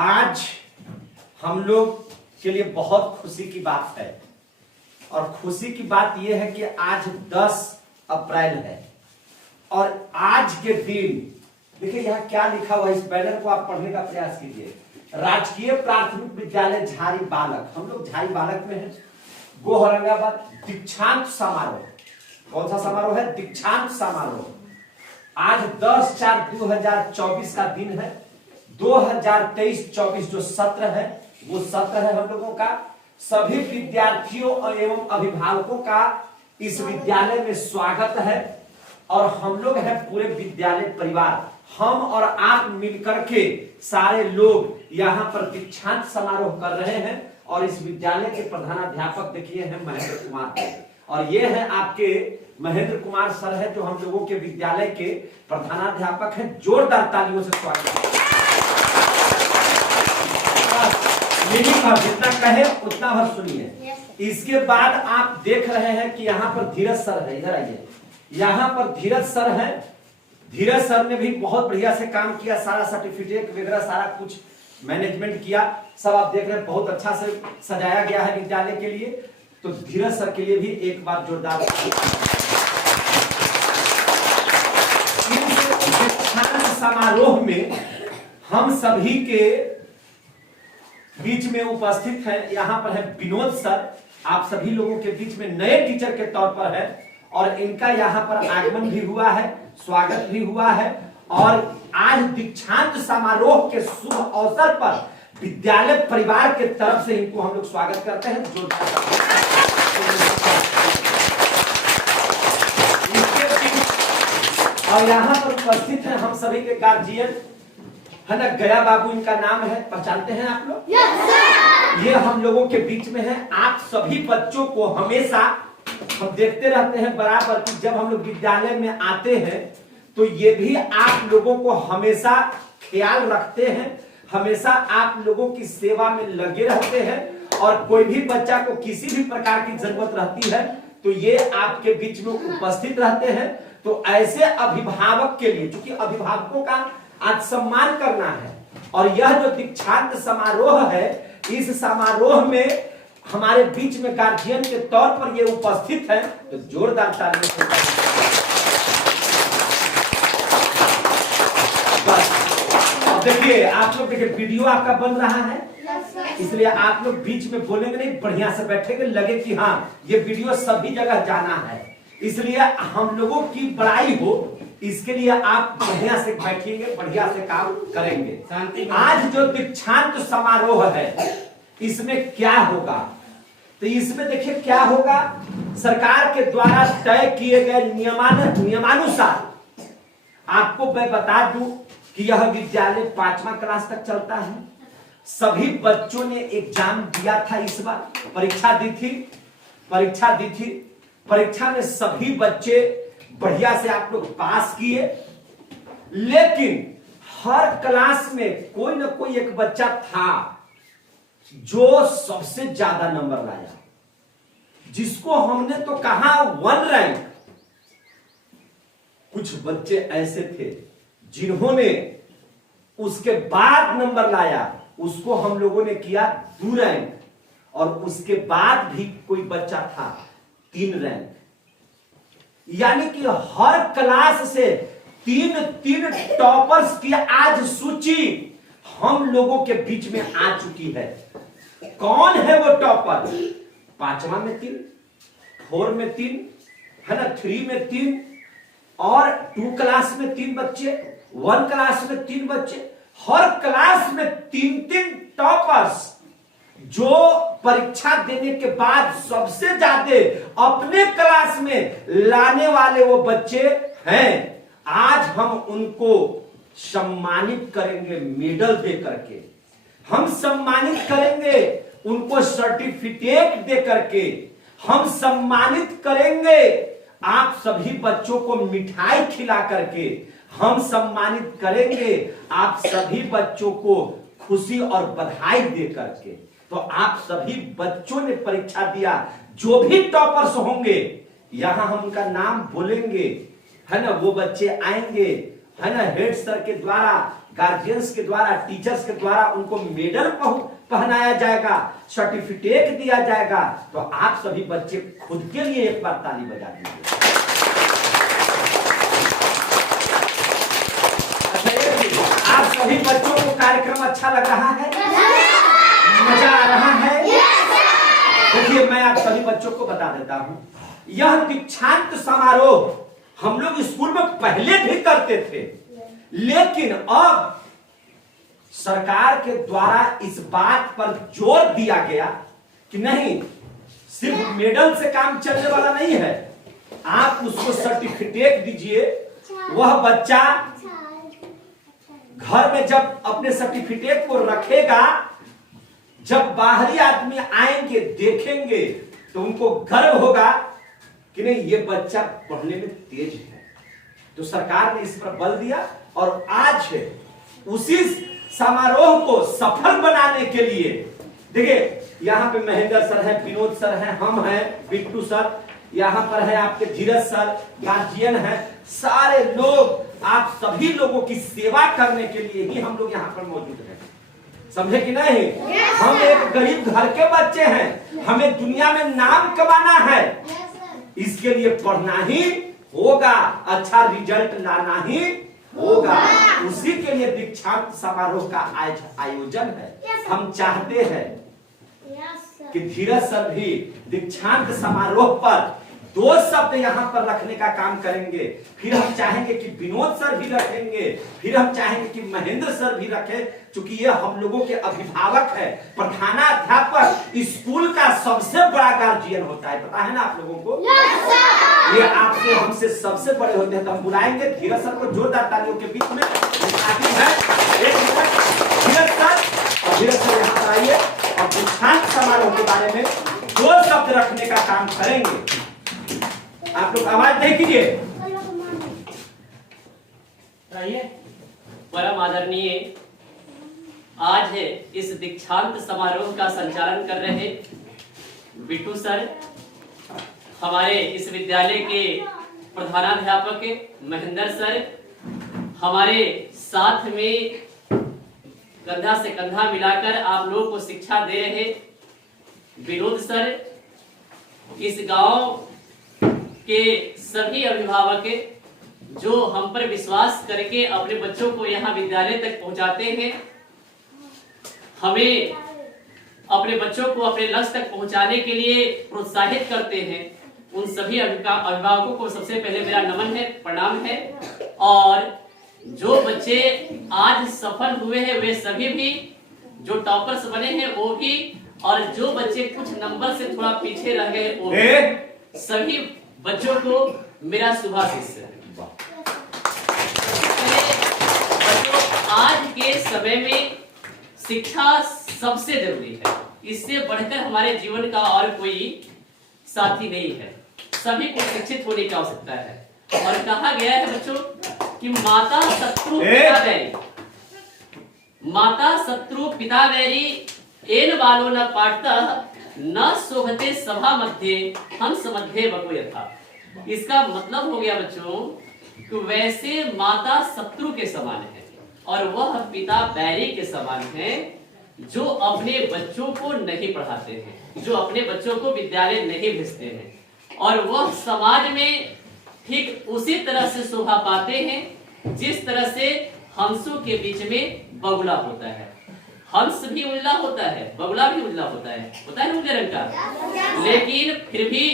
आज हम लोग के लिए बहुत खुशी की बात है और खुशी की बात यह है कि आज 10 अप्रैल है और आज के दिन देखिए यहाँ क्या लिखा हुआ है। इस बैनर को आप पढ़ने का प्रयास कीजिए। राजकीय प्राथमिक विद्यालय झारी बालक, हम लोग झारी बालक में हैं, गो औरंगाबाद। दीक्षांत समारोह, कौन सा समारोह है? दीक्षांत समारोह। आज 10/4/2024 का दिन है। 2023-24 जो सत्र है वो सत्र है हम लोगों का। सभी विद्यार्थियों एवं अभिभावकों का इस विद्यालय में स्वागत है और हम लोग हैं पूरे विद्यालय परिवार, हम और आप मिलकर के सारे लोग यहाँ पर दीक्षांत समारोह कर रहे हैं। और इस विद्यालय के प्रधानाध्यापक देखिए हैं महेंद्र कुमार, और ये है आपके महेंद्र कुमार सर है जो हम लोगों के विद्यालय के प्रधानाध्यापक हैं। जोरदार तालियों से स्वागत। जितना कहे उतना भर सुनिए। इसके बाद आप देख रहे हैं कि यहाँ पर धीरज सर है, इधर आइए। यहाँ पर धीरज सर है। धीरज सर ने भी बहुत बढ़िया से काम किया, सारा सर्टिफिकेट वगैरह सारा कुछ मैनेजमेंट किया, सब आप देख रहे हैं। बहुत अच्छा से सजाया गया है विद्यालय के लिए। तो धीरज सर के लिए भी एक बार जोरदार। समारोह में हम सभी के बीच में उपस्थित हैं, यहाँ पर है विनोद सर, आप सभी लोगों के बीच में नए टीचर के तौर पर है और इनका यहाँ पर आगमन भी हुआ है, स्वागत भी हुआ है। और आज दीक्षांत समारोह के शुभ अवसर पर विद्यालय परिवार के तरफ से इनको हम लोग स्वागत करते हैं। और यहाँ पर उपस्थित हैं हम सभी के गार्जियन है ना। गया बाबू इनका नाम है, पहचानते हैं आप लोग? yes, ये हम लोगों के बीच में है। आप सभी बच्चों को हमेशा हम देखते रहते हैं बराबर कि जब हम लोग विद्यालय में आते हैं तो ये भी आप लोगों को हमेशा ख्याल रखते हैं, हमेशा आप लोगों की सेवा में लगे रहते हैं। और कोई भी बच्चा को किसी भी प्रकार की जरूरत रहती है तो ये आपके बीच में उपस्थित रहते हैं। तो ऐसे अभिभावक के लिए, क्योंकि अभिभावकों का आज सम्मान करना है और यह जो दीक्षांत समारोह है, इस समारोह में हमारे बीच में गार्जियन के तौर पर ये उपस्थित है। तो जोरदार तालियों से देखिए। आप लोग देखिए वीडियो आपका बन रहा है, इसलिए आप लोग बीच में बोलेंगे नहीं, बढ़िया से बैठेंगे, लगे कि हाँ ये वीडियो सभी जगह जाना है, इसलिए हम लोगों की बड़ाई हो, इसके लिए आप बढ़िया से बैठेंगे, बढ़िया से काम करेंगे। आज जो दीक्षांत समारोह है इसमें क्या होगा? तो इसमें देखिए क्या होगा। सरकार के द्वारा तय किए गए नियमानुसार आपको मैं बता दूं कि यह विद्यालय 5वां क्लास तक चलता है। सभी बच्चों ने एग्जाम दिया था, इस बार परीक्षा दी थी। परीक्षा में सभी बच्चे बढ़िया से आप लोग पास किए, लेकिन हर क्लास में कोई ना कोई एक बच्चा था जो सबसे ज्यादा नंबर लाया, जिसको हमने तो कहा 1 रैंक। कुछ बच्चे ऐसे थे जिन्होंने उसके बाद नंबर लाया, उसको हम लोगों ने किया 2 रैंक। और उसके बाद भी कोई बच्चा था 3 रैंक। यानी कि हर क्लास से 3 टॉपर्स की आज सूची हम लोगों के बीच में आ चुकी है। कौन है वो टॉपर? 5वां में 3, 4 में 3 है ना, 3 में 3 और 2 क्लास में 3 बच्चे, 1 क्लास में 3 बच्चे। हर क्लास में 3 टॉपर्स जो परीक्षा देने के बाद सबसे ज्यादा अपने क्लास में लाने वाले वो बच्चे हैं। आज हम उनको सम्मानित करेंगे मेडल दे करके, हम सम्मानित करेंगे उनको सर्टिफिकेट दे करके, हम सम्मानित करेंगे आप सभी बच्चों को मिठाई खिला करके, हम सम्मानित करेंगे आप सभी बच्चों को खुशी और बधाई दे करके। तो आप सभी बच्चों ने परीक्षा दिया, जो भी टॉपर्स होंगे यहां हम उनका नाम बोलेंगे, है ना, वो बच्चे आएंगे, है ना, हेड सर के द्वारा गार्जियंस के द्वारा, टीचर्स के द्वारा उनको मेडल पहनाया जाएगा, सर्टिफिकेट दिया जाएगा, तो आप सभी बच्चे खुद के लिए एक बार ताली बजा दीजिए। अच्छा, आप सभी बच्चों को कार्यक्रम अच्छा लग रहा है? मजा आ रहा है? देखिए, मैं आप सभी बच्चों को बता देता हूं, यह दीक्षांत समारोह हम लोग स्कूल में पहले भी करते थे, लेकिन अब सरकार के द्वारा इस बात पर जोर दिया गया कि नहीं, सिर्फ मेडल से काम चलने वाला नहीं है, आप उसको सर्टिफिकेट दीजिए। वह बच्चा घर में जब अपने सर्टिफिकेट को रखेगा, जब बाहरी आदमी आएंगे देखेंगे तो उनको गर्व होगा कि नहीं, ये बच्चा पढ़ने में तेज है। तो सरकार ने इस पर बल दिया और आज उसी समारोह को सफल बनाने के लिए देखिए, यहाँ पे महेंद्र सर है, विनोद सर है, हम हैं, बिट्टू सर, यहाँ पर है आपके धीरज सर, गार्जियन है, सारे लोग, आप सभी लोगों की सेवा करने के लिए ही हम लोग यहाँ पर मौजूद हैं। समझे कि नहीं? हम एक गरीब घर के बच्चे हैं, हमें दुनिया में नाम कमाना है, इसके लिए पढ़ना ही होगा, अच्छा रिजल्ट लाना ही होगा। उसी के लिए दीक्षांत समारोह का आयोजन है। हम चाहते हैं कि धीरज सर भी दीक्षांत समारोह पर 2 शब्द यहाँ पर रखने का काम करेंगे, फिर हम चाहेंगे कि विनोद सर भी रखेंगे, फिर हम चाहेंगे कि महेंद्र सर भी रखें, क्योंकि ये हम लोगों के अभिभावक है। प्रधानाध्यापक स्कूल का सबसे बड़ा गार्जियन होता है, पता है ना आप लोगों को? ये आपसे हमसे सबसे बड़े होते हैं। तो हम बुलाएंगे धीरज सर को जोरदार तालियों के बीच में। धीरज सर यहाँ पर आइए और दीक्षांत समारोह के बारे में 2 शब्द रखने का काम करेंगे। आप लोग आवाज नहीं कीजिए। परम आदरणीय, आज है इस दीक्षांत समारोह का संचालन कर रहे बिट्टू सर, हमारे इस विद्यालय के प्रधानाध्यापक महेंद्र सर, हमारे साथ में कंधा से कंधा मिलाकर आप लोगों को शिक्षा दे रहे विनोद सर, इस गांव के सभी अभिभावक जो हम पर विश्वास करके अपने बच्चों को यहाँ विद्यालय तक पहुंचाते हैं, हमें अपने बच्चों को अपने लक्ष्य तक पहुंचाने के लिए प्रोत्साहित करते हैं, उन सभी अभिभावकों को सबसे पहले मेरा नमन है, प्रणाम है। और जो बच्चे आज सफल हुए हैं वे सभी भी, जो टॉपर्स बने हैं वो भी, और जो बच्चे कुछ नंबर से थोड़ा पीछे रह गए वो भी, सभी बच्चों को मेरा शुभाशीष है। बच्चों, आज के समय में शिक्षा सबसे जरूरी है, इससे बढ़कर हमारे जीवन का और कोई साथी नहीं है। सभी को शिक्षित होने की आवश्यकता है। और कहा गया है बच्चों कि माता शत्रु पिता वैरी, माता शत्रु पिता वैरी, एन बालो न पाठतः न शोभते सभा मध्य हंस मध्य बको यथा। इसका मतलब हो गया बच्चों कि वैसे माता शत्रु के समान है और वह पिता बैरी के समान है, जो अपने बच्चों को नहीं पढ़ाते हैं, जो अपने बच्चों को विद्यालय नहीं भेजते हैं, और वह समाज में ठीक उसी तरह से शोभा पाते हैं जिस तरह से हंसों के बीच में बगुला होता है। हंस भी उल्ला होता है, बगुला भी उल्ला होता है ना उल्ले रंग का, लेकिन फिर भी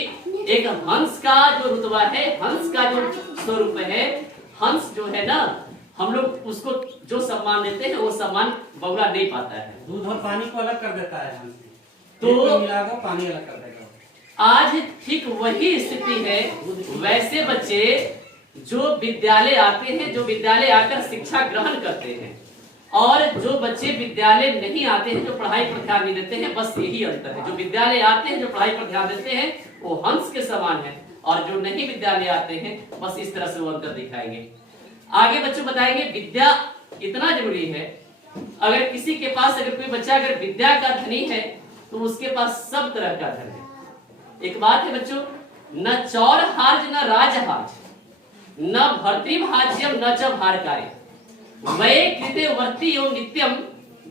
एक हंस का जो रुतबा है, हंस का जो स्वरूप है, हंस जो है ना, हम लोग उसको जो सम्मान देते हैं वो सम्मान बगुला नहीं पाता है। दूध और पानी को अलग कर देता है हंस, तो मिला दो पानी अलग कर देगा। आज ठीक वही स्थिति है। वैसे बच्चे जो विद्यालय आते हैं, जो विद्यालय आकर शिक्षा ग्रहण करते हैं, और जो बच्चे विद्यालय नहीं आते हैं, जो पढ़ाई पर ध्यान नहीं देते हैं, बस यही अंतर है। जो विद्यालय आते हैं, जो पढ़ाई पर ध्यान देते हैं, वो हंस के समान है, और जो नहीं विद्यालय आते हैं, बस इस तरह से वो अंतर दिखाएंगे। आगे बच्चों बताएंगे विद्या इतना जरूरी है। अगर किसी के पास, अगर कोई बच्चा अगर विद्या का धनी है तो उसके पास सब तरह का धन है। एक बात है बच्चों, न चौर हार्ज न राज हार्ज, न भर्तृभाज्यम न च भारकारी। वये कृते वर्ती एवं नित्यम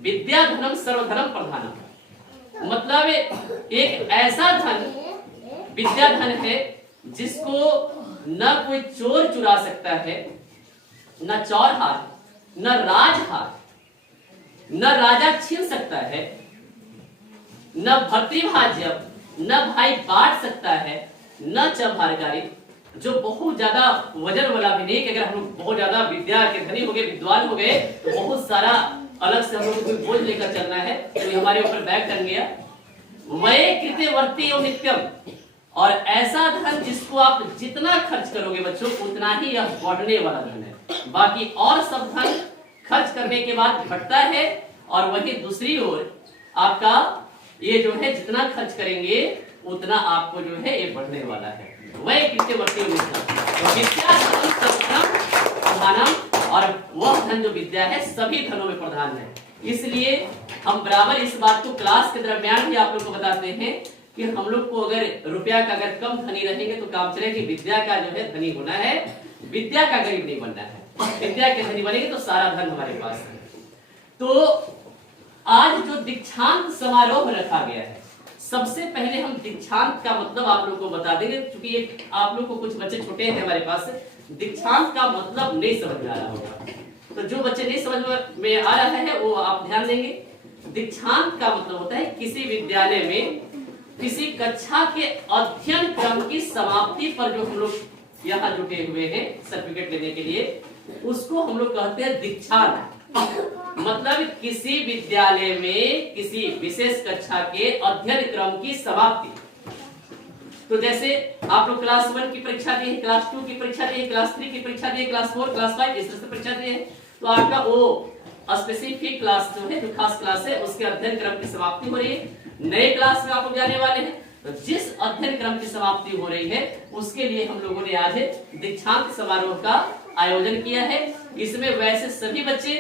विद्या धनम सर्वधनम प्रधानम। मतलब एक ऐसा धन विद्या धन है जिसको न कोई चोर चुरा सकता है, न चौरहार, न राजहार, न राजा छीन सकता है, न भर्तृभाज्य, न भाई बांट सकता है, न चमहारकारी, जो बहुत ज्यादा वजन वाला भी नहीं कि अगर हम लोग बहुत ज्यादा विद्या के धनी हो गए, विद्वान हो गए, तो बहुत सारा अलग से हम लोग कोई बोझ लेकर चलना है, तो ये हमारे ऊपर बैग टंग गया। वये कृते वर्ती एवं नित्यम, और ऐसा धन जिसको आप जितना खर्च करोगे बच्चों उतना ही यह बढ़ने वाला धन है। बाकी और सब धन खर्च करने के बाद घटता है, और वही दूसरी ओर आपका ये जो है जितना खर्च करेंगे उतना आपको जो है ये बढ़ने वाला है। वह कृत्य वर्ती विद्या धनम सर्वधनम प्रधानम, और वह धन जो विद्या है सभी धनों में प्रधान है। इसलिए हम बराबर इस बात को क्लास के दरमियान भी आप लोग को बताते हैं कि हम लोग को अगर रुपया का अगर कम धनी रहेंगे तो काम चले कि विद्या का जो है धनी होना है, विद्या का गरीब नहीं बनना है। विद्या के धनी बनेंगे तो सारा धन हमारे पास है। तो आज जो दीक्षांत समारोह रखा गया है, सबसे पहले हम दीक्षांत का मतलब आप लोग को बता देंगे, क्योंकि ये आप लोग को कुछ बच्चे छोटे हैं हमारे पास, दीक्षांत का मतलब नहीं समझ में आ रहा होगा। तो जो बच्चे नहीं समझ में आ रहा है वो आप ध्यान देंगे। दीक्षांत का मतलब होता है किसी विद्यालय में किसी कक्षा के अध्ययन क्रम की समाप्ति पर जो हम लोग यहाँ जुटे हुए हैं सर्टिफिकेट लेने के लिए, उसको हम लोग कहते हैं दीक्षांत। मतलब किसी विद्यालय में किसी विशेष कक्षा के अध्ययन क्रम की समाप्ति। तो जैसे आप लोग क्लास 1 की परीक्षा दिए, क्लास 2 की परीक्षा दिए, क्लास 3 की परीक्षा दिए, क्लास 4, क्लास 5 इस तरह से परीक्षा दिए, तो आपका वो स्पेसिफिक क्लास जो है, जो खास क्लास है, उसके अध्ययन क्रम की समाप्ति हो रही है। नए क्लास में आप लोग जाने वाले हैं, तो जिस अध्ययन क्रम की समाप्ति हो रही है उसके लिए हम लोगों ने आज दीक्षांत समारोह का आयोजन किया है। इसमें वैसे सभी बच्चे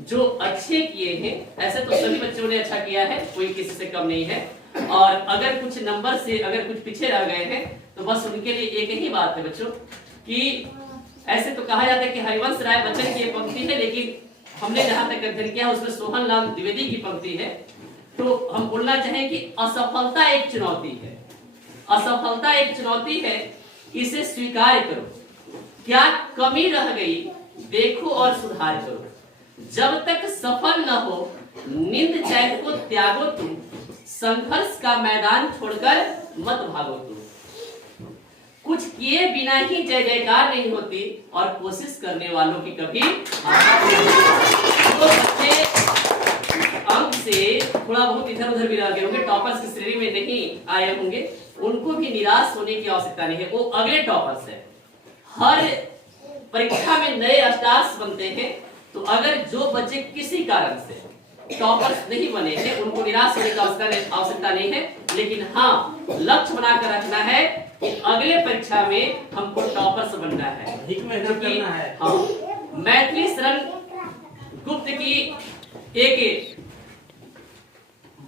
जो अच्छे किए हैं, ऐसे तो सभी बच्चों ने अच्छा किया है, कोई किसी से कम नहीं है, और अगर कुछ नंबर से अगर कुछ पीछे रह गए हैं तो बस उनके लिए एक ही बात है बच्चों कि ऐसे तो कहा जाता है कि हरिवंश राय बच्चन की पंक्ति है, लेकिन हमने जहां तक अध्ययन किया उसमें सोहन लाल द्विवेदी की पंक्ति है। तो हम बोलना चाहें कि असफलता एक चुनौती है, असफलता एक चुनौती है, इसे स्वीकार करो, क्या कमी रह गई देखो और सुधार करो, जब तक सफल न हो निंद चैन को त्यागो तुम, संघर्ष का मैदान छोड़कर मत भागो तुम, कुछ किए बिना ही जय जयकार नहीं होती और कोशिश करने वालों की कभी तो बच्चे अंक से थोड़ा बहुत इधर उधर भी रह गए होंगे, टॉपर्स की श्रेणी में नहीं आए होंगे, उनको भी निराश होने की आवश्यकता नहीं है, वो अगले टॉपर्स है। हर परीक्षा में नए स्टार्स बनते हैं, तो अगर जो बच्चे किसी कारण से टॉपर्स नहीं बने हैं उनको निराश होने की आवश्यकता नहीं है, लेकिन हाँ लक्ष्य बनाकर रखना है कि अगले परीक्षा में हमको टॉपर्स बनना है, मेहनत करना है। हाँ, मैथिली शरण गुप्त की एक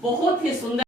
बहुत ही सुंदर